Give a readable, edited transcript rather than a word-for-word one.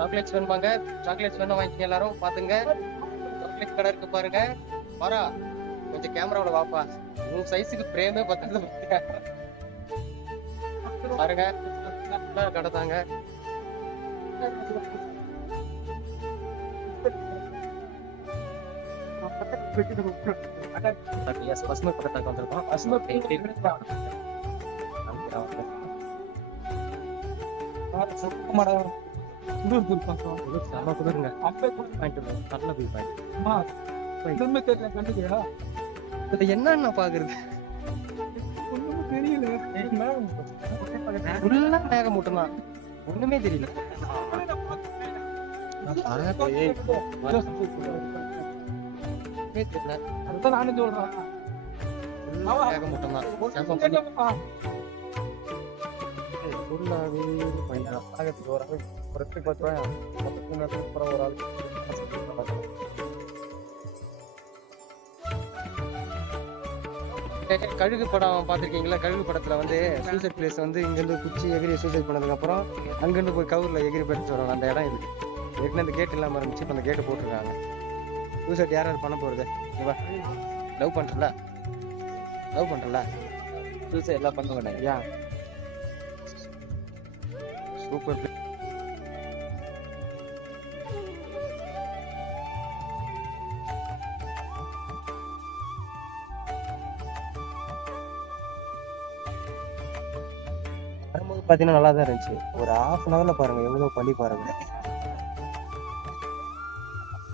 Chocolates வேணுமாங்க? Chocolates வேணும் வாங்கிக்கங்க எல்லாரும். பாத்துங்க, சாக்லேட் கடை இருக்கு பாருங்க. வரா கொஞ்சம் கேமராவோட வாப்பா. உன் சைஸுக்கு பிரேமே பத்தாது பாருங்க. கடை தாங்க. பசுமை பக்கத்தாக்கு வந்திருக்கோம். என்ன பாக்குறது மேகமூட்டம் தான், ஒண்ணுமே தெரியல. நானும் சொல்றேன் மேகமூட்டம் தான். கழுகு படம் பாத்திருக்கீங்களா? கழுகு படத்துல வந்து சூசைட் பிளேஸ் வந்து இங்க இருந்து குச்சி எகிரி சூசைட் பண்ணதுக்கு அப்புறம் அங்கிருந்து போய் கவுர்ல எகிரி போயிட்டு வரோம். அந்த இடம் இது. ஏற்கனவே அந்த கேட் இல்லாம இருந்துச்சு, இப்ப அந்த கேட்டு போட்டிருக்காங்க. சூசைட் யார் யார் பண்ண போறது? லவ் பண்றல, லவ் பண்றல, சூசைட் எல்லாம் பண்ண மாட்டாங்க. யா சூப்பர். வரும்போது பாத்தீங்கன்னா நல்லா தான் இருந்துச்சு. ஒரு 1/2 hourல பாருங்க எவ்வளவு பள்ளி பாருங்க.